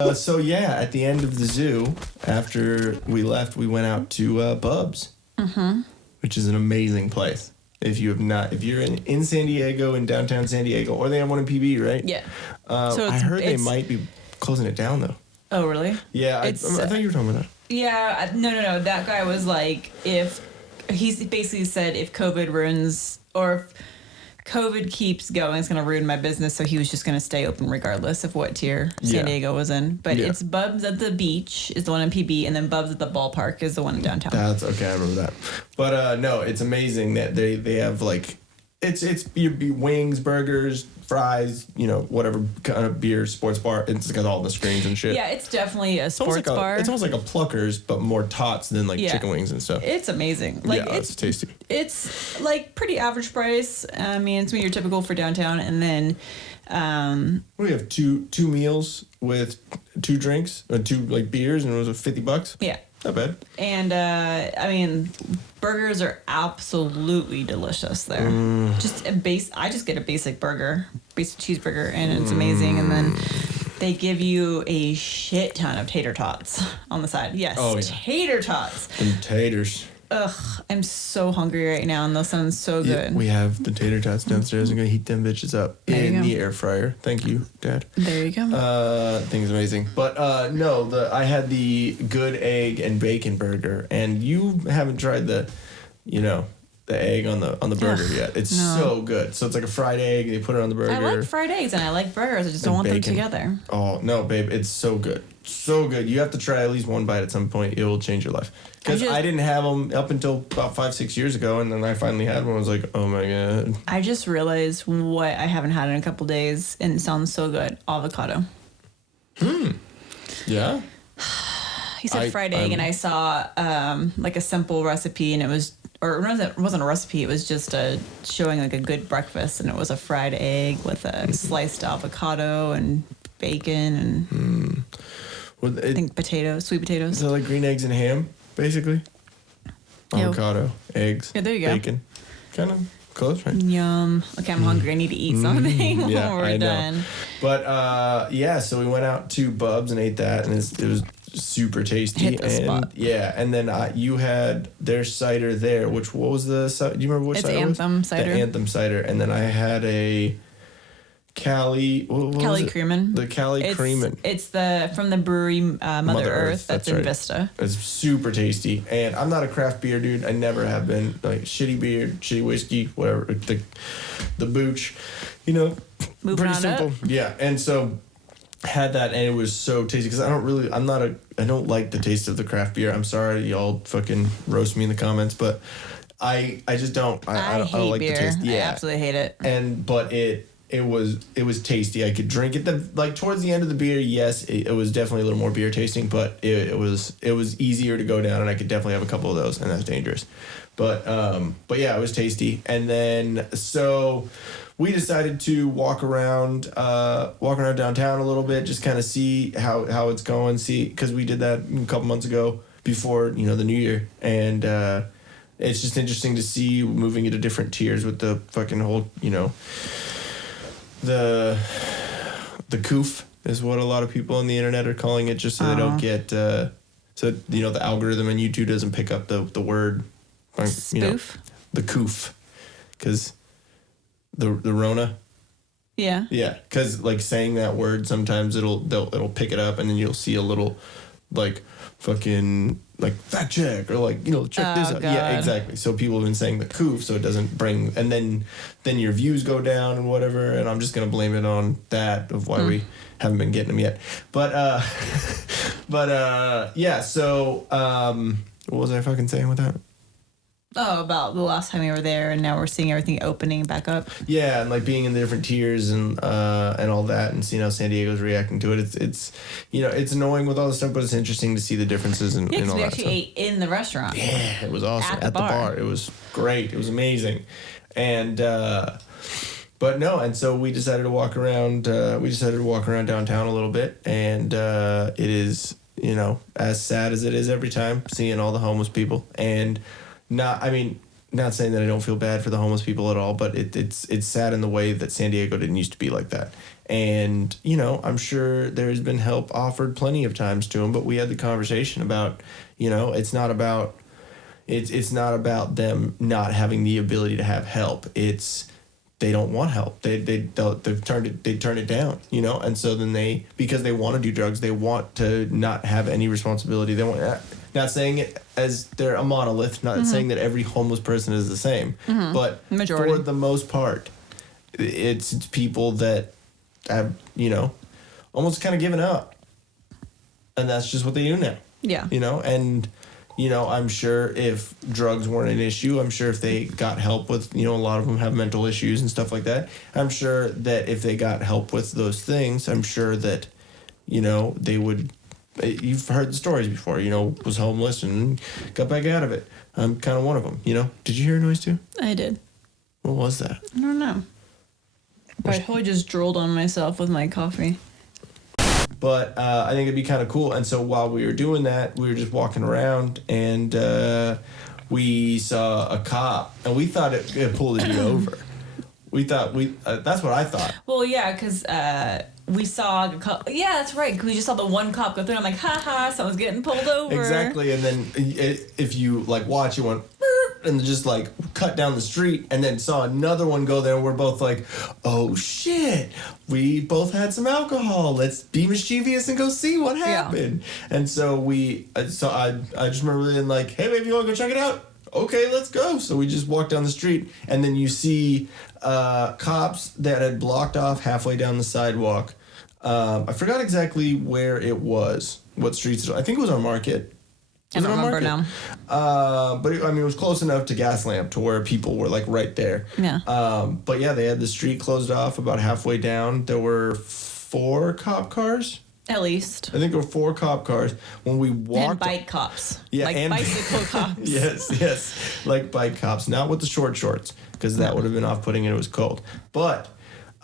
So yeah, at the end of the zoo, after we left, we went out to Bubs, which is an amazing place. If you're in San Diego, in downtown San Diego, or they have one in PB, right? Yeah. I heard they might be closing it down though. Oh really? Yeah, I thought you were talking about that. Yeah, no. That guy was like, he basically said if COVID ruins or if COVID keeps going, it's going to ruin my business. So he was just going to stay open regardless of what tier San Diego was in. But it's Bubs at the beach is the one in PB, and then Bubs at the ballpark is the one in downtown. That's okay. I remember that. But no, it's amazing that they have like it's wings, burgers, fries, whatever kind of beer, sports bar. It's got all the screens and shit. Yeah, it's definitely a sports bar. It's almost like a Pluckers, but more tots than like chicken wings and stuff. It's amazing. It's tasty. It's like pretty average price. I mean, it's your typical for downtown, and then we have two meals with 2 drinks or 2 like beers, and it was $50. Yeah. Not bad. And, I mean, burgers are absolutely delicious there. I just get a basic cheeseburger, and it's amazing. And then they give you a shit ton of tater tots on the side. Yes, tater tots. And taters. Ugh, I'm so hungry right now, and those sound so good. Yeah, we have the tater tots downstairs. I'm going to heat them bitches up in the air fryer. Thank you, Dad. There you go. Thing's amazing. But no, I had the good egg and bacon burger, and you haven't tried the egg on the burger yet. It's so good. So it's like a fried egg, and you put it on the burger. I like fried eggs, and I like burgers. I just don't want them together. Oh, no, babe. It's so good. So good. You have to try at least one bite at some point. It will change your life. Because I didn't have them up until about 5-6 years ago, and then I finally had one. I was like, oh my God. I just realized what I haven't had in a couple days, and it sounds so good. Avocado. Yeah? He said fried egg, and I saw like a simple recipe, and it wasn't a recipe. It was just showing like a good breakfast, and it was a fried egg with a sliced avocado and bacon and I think sweet potatoes. So like green eggs and ham, basically. Avocado, eggs, there you go. Bacon, kind of close, right? Yum. Okay, I'm hungry. I need to eat something when we're done. But so we went out to Bubs and ate that, and it was super tasty. Hit the spot. Yeah, and then you had their cider there, which what was the cider? Do you remember which cider? It's Anthem cider. The Anthem cider, and then I had a Cali. Cali Creamin'. The Cali Creamin'. It's from the brewery Mother Earth. That's in right. Vista. It's super tasty, and I'm not a craft beer dude. I never have been. Like shitty beer, shitty whiskey, whatever. The booch, Moving pretty on simple. up. Yeah, and so had that, and it was so tasty because I don't like the taste of the craft beer. I'm sorry, y'all fucking roast me in the comments, but I just don't. I don't like beer. The taste. Yeah, I absolutely hate it. But it was tasty. I could drink it. Towards the end of the beer, yes, it was definitely a little more beer tasting, but it was easier to go down, and I could definitely have a couple of those, and that's dangerous. But yeah, it was tasty. And then so we decided to walk around downtown a little bit, just kind of see how it's going. Because we did that a couple months ago before the new year, and it's just interesting to see moving into different tiers with the fucking whole the coof is what a lot of people on the internet are calling it, just so they don't get the algorithm on YouTube doesn't pick up the word spoof. The coof, because the Rona. Yeah. Yeah, because like saying that word sometimes it'll pick it up, and then you'll see a little like fucking like fact check or like check this out. God. Yeah, exactly. So people have been saying the coof, so it doesn't bring, and then your views go down and whatever. And I'm just gonna blame it on that of why we haven't been getting them yet. But yeah. So what was I fucking saying with that? Oh, about the last time we were there, and now we're seeing everything opening back up. Yeah, and like being in the different tiers and all that, and seeing how San Diego's reacting to it. It's it's annoying with all the stuff, but it's interesting to see the differences in all that. We actually ate in the restaurant. Yeah, it was awesome at the bar. It was great. It was amazing, and but no, and so we decided to walk around. Downtown a little bit, and it is as sad as it is every time seeing all the homeless people and. Not saying that I don't feel bad for the homeless people at all, but it's sad in the way that San Diego didn't used to be like that. And, you know, I'm sure there's been help offered plenty of times to them, but we had the conversation about, you know, it's not about them not having the ability to have help. It's they don't want help. They've turned it down, you know? And so then because they want to do drugs, they want to not have any responsibility. They want, not saying it as they're a monolith, not saying that every homeless person is the same, but Majority. for the most part, it's people that have, you know, almost kind of given up. And that's just what they do now. Yeah. You know, and, you know, I'm sure if drugs weren't an issue, I'm sure if they got help with, you know, a lot of them have mental issues and stuff like that. I'm sure that if they got help with those things, I'm sure that, you know, they would, you've heard the stories before, you know, was homeless and got back out of it. I'm kind of one of them, you know. Did you hear a noise too? I did. What was that? I don't know. I totally just drooled on myself with my coffee. But I think it'd be kind of cool. And so while we were doing that, we were just walking around and we saw a cop and we thought it pulled you over. We thought that's what I thought. Well, yeah, because we saw a cop. Yeah, that's right. 'Cause we just saw the one cop go through and I'm like, ha, someone's getting pulled over. Exactly. And then if you like watch, it went "Beep," and just like cut down the street and then saw another one go there. And we're both like, oh shit, we both had some alcohol. Let's be mischievous and go see what happened. Yeah. And so I just remember being like, hey, baby, you want to go check it out? Okay, let's go. So we just walked down the street and then you see cops that had blocked off halfway down the sidewalk. I forgot exactly where it was, what streets. I think it was on Market. I don't remember now. But it was close enough to Gaslamp to where people were like right there. Yeah. But yeah, they had the street closed off about halfway down. There were 4 cop cars. At least. I think there were 4 cop cars when we walked. And bike cops. Yeah, like and bicycle cops. yes, like bike cops, not with the short shorts, because that would have been off-putting and it was cold. But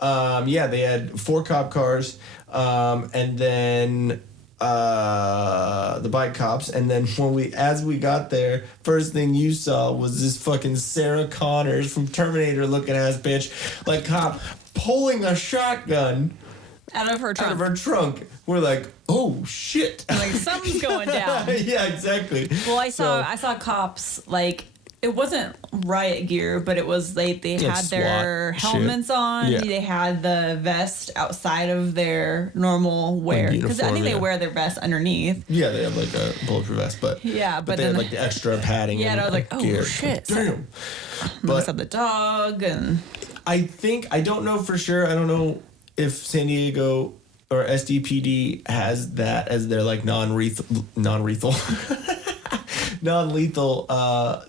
yeah, they had 4 cop cars, and then the bike cops, and then as we got there, first thing you saw was this fucking Sarah Connors from Terminator looking ass bitch, like cop pulling a shotgun out of her trunk. We're like, oh shit. Like something's going down. Yeah, exactly. Well, I saw cops, like, it wasn't riot gear, but it was like they had their helmets on. Yeah. They had the vest outside of their normal wear, because I think they wear their vest underneath. Yeah, they have like a bulletproof vest, but they had like the extra padding. Yeah, and I was like, oh gear. shit, damn. But I saw the dog, and I don't know for sure. I don't know if San Diego or SDPD has that as their like non-lethal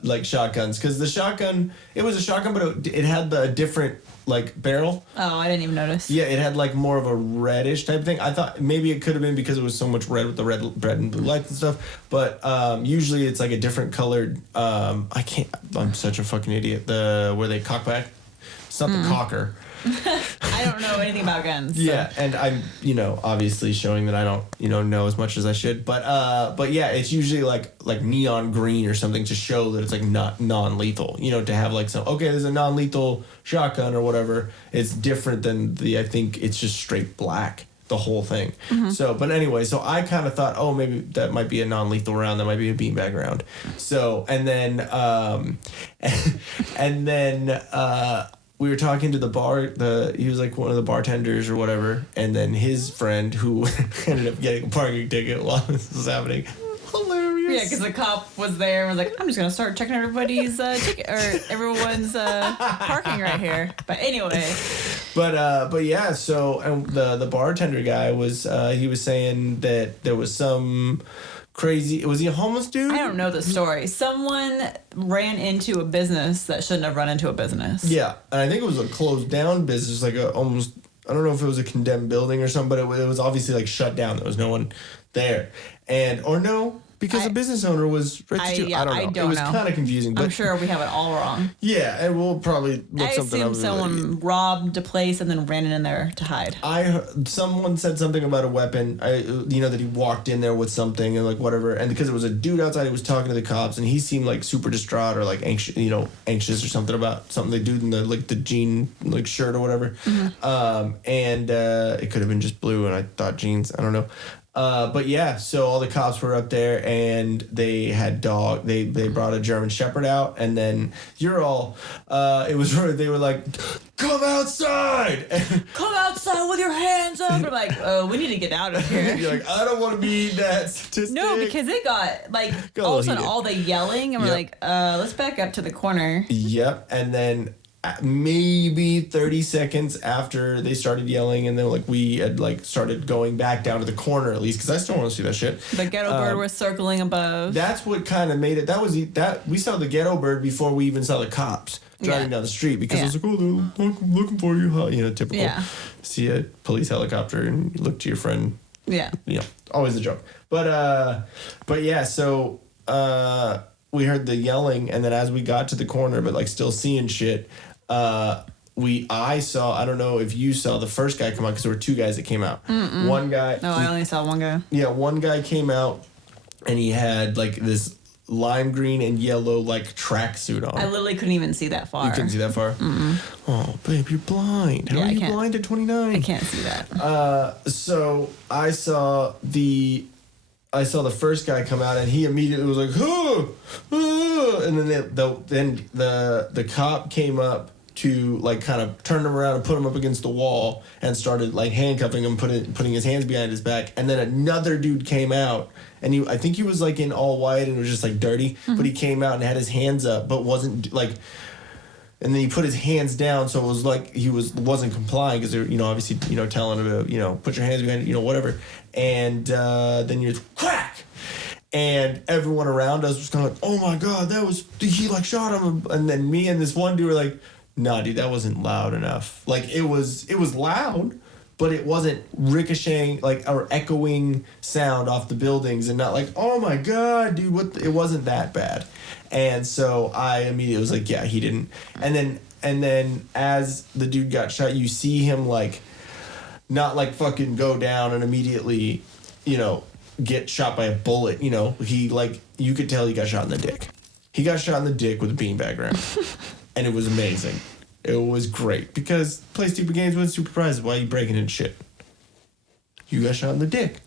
like shotguns, because the shotgun, it was a shotgun, but it had the different like barrel. Oh, I didn't even notice. Yeah, it had like more of a reddish type thing. I thought maybe it could have been because it was so much red with the red and blue lights and stuff, but usually it's like a different colored I'm such a fucking idiot, where they cock back. It's not the cocker. I don't know anything about guns. So. Yeah, and I'm, obviously showing that I don't, know as much as I should. But yeah, it's usually like neon green or something to show that it's like not non-lethal. To have like there's a non-lethal shotgun or whatever. It's different than I think it's just straight black, the whole thing. Mm-hmm. So, but anyway, so I kind of thought, oh, maybe that might be a non-lethal round. That might be a beanbag round. So, and then, we were talking to the bar, he was like one of the bartenders or whatever, and then his friend who ended up getting a parking ticket while this was happening. Hilarious. Yeah, because the cop was there and was like, I'm just going to start checking everybody's ticket, or everyone's parking right here. But anyway. But yeah, so and the bartender guy he was saying that there was some crazy, was he a homeless dude? I don't know the story. Someone ran into a business that shouldn't have run into a business. Yeah, and I think it was a closed down business, like almost, I don't know if it was a condemned building or something, but it was obviously like shut down. There was no one there. Or no, Because the business owner was right to I don't know. It was kind of confusing. But I'm sure we have it all wrong. Yeah, and we'll probably look something up. I assume someone robbed a place and then ran in there to hide. Someone said something about a weapon. That he walked in there with something and like whatever. And because it was a dude outside, he was talking to the cops and he seemed like super distraught or like anxious or something about something they do in the jean like shirt or whatever. Mm-hmm. And it could have been just blue and I thought jeans. I don't know. But yeah, so all the cops were up there and they had they brought a German Shepherd out and then they were like, come outside! Come outside with your hands up! I'm like, oh, we need to get out of here. You're like, I don't want to be that statistic. No, because it got like, all of a sudden all the yelling and we're like, let's back up to the corner. Yep, and then maybe 30 seconds after they started yelling and then like we had like started going back down to the corner at least because I still want to see that shit. The ghetto bird was circling above. That's what kind of made it. That we saw the ghetto bird before we even saw the cops driving down the street because it was like, oh, they're looking for you, typical. Yeah. See a police helicopter and you look to your friend. Yeah. Always a joke. But yeah, so we heard the yelling and then as we got to the corner but like still seeing shit. I saw, I don't know if you saw the first guy come out because there were two guys that came out. Mm-mm. One guy. No, I only saw one guy. Yeah, one guy came out and he had like this lime green and yellow like tracksuit on. I literally couldn't even see that far. You couldn't see that far? Mm-mm. Oh, babe, you're blind. How are you blind at 29? I can't see that. So I saw the first guy come out and he immediately was like, huh, and then the cop came up to like kind of turn him around and put him up against the wall and started like handcuffing him, putting his hands behind his back. And then another dude came out and I think he was like in all white and was just like dirty, but he came out and had his hands up, but wasn't like. And then he put his hands down, so it was like he wasn't complying because they're obviously telling him to put your hands behind whatever. And then you're crack, and everyone around us was kind of like, oh my god, he like shot him. And then me and this one dude were like, nah, dude, that wasn't loud enough. Like it was loud, but it wasn't ricocheting like or echoing sound off the buildings, and not like, oh my god, dude, it wasn't that bad. And so I immediately was like, yeah, he didn't. And then as the dude got shot, you see him like not like fucking go down and immediately, get shot by a bullet. He like you could tell he got shot in the dick. He got shot in the dick with a beanbag round. And it was amazing. It was great because play stupid games, win stupid prizes. Why are you breaking in shit? You got shot in the dick.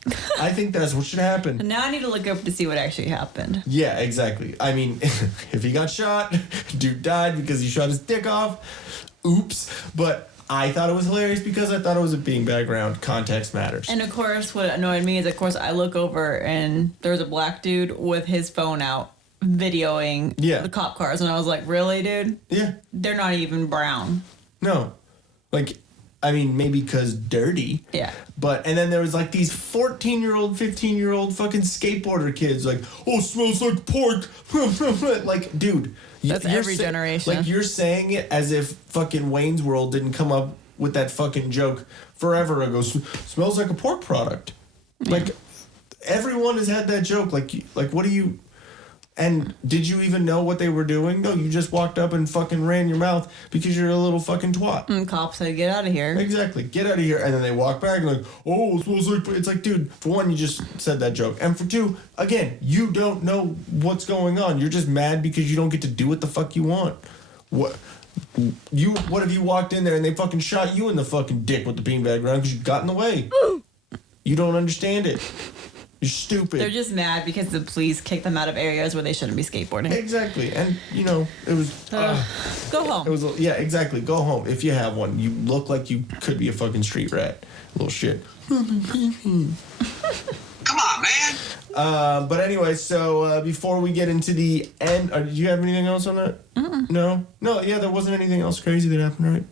I think that's what should happen. Now I need to look up to see what actually happened. Yeah, exactly. I mean, if he got shot, dude died because he shot his dick off. Oops. But I thought it was hilarious because I thought it was a beanbag round. Context matters. And of course, what annoyed me is, of course, I look over and there's a black dude with his phone out videoing the cop cars. And I was like, really, dude? Yeah. They're not even brown. No. Like... I mean, maybe because dirty. Yeah. And then there was like these 14-year-old, 15-year-old fucking skateboarder kids like, oh, smells like pork. Like, dude. That's every generation. Like, you're saying it as if fucking Wayne's World didn't come up with that fucking joke forever ago. Smells like a pork product. Yeah. Like, everyone has had that joke. Like, what do you... And did you even know what they were doing? No, you just walked up and fucking ran your mouth because you're a little fucking twat. And cops said, get out of here. Exactly. Get out of here. And then they walk back and like, oh, it smells like... It's like, dude, for one, you just said that joke. And for two, again, you don't know what's going on. You're just mad because you don't get to do what the fuck you want. What if you walked in there and they fucking shot you in the fucking dick with the beanbag round because you got in the way? You don't understand it. You're stupid. They're just mad because the police kicked them out of areas where they shouldn't be skateboarding. Exactly. And, it was... go home. It was, exactly. Go home if you have one. You look like you could be a fucking street rat. Little shit. Come on, man! But anyway, so before we get into the end... did you have anything else on that? Mm-mm. No? No, yeah, there wasn't anything else crazy that happened, right?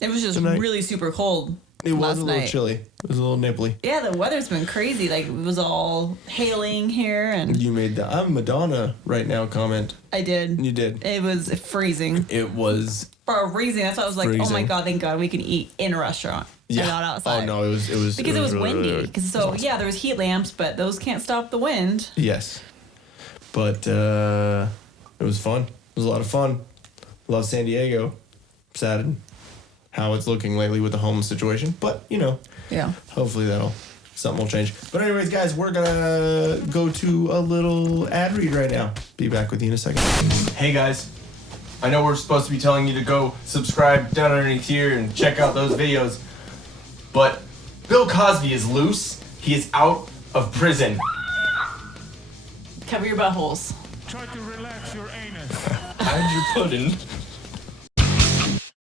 It was just really super cold. It was a little chilly. It was a little nipply. Yeah, the weather's been crazy. Like, it was all hailing here. And you made the I'm Madonna right now comment. I did. You did. It was freezing. It was for a reason. That's why I was like, oh my Freezing. God, thank God we can eat in a restaurant. And not outside. Oh no, it was because it was really, windy. really, Because so awesome. yeah, there was heat lamps, but those can't stop the wind. Yes, but it was fun. It was a lot of fun. Love San Diego. Sad how it's looking lately with the homeless situation, but Yeah. hopefully something will change. But anyways, guys, we're gonna go to a little ad read right now. Be back with you in a second. Hey guys, I know we're supposed to be telling you to go subscribe down underneath here and check out those videos, but Bill Cosby is loose. He is out of prison. Cover your buttholes. Try to relax your anus. Hide your pudding.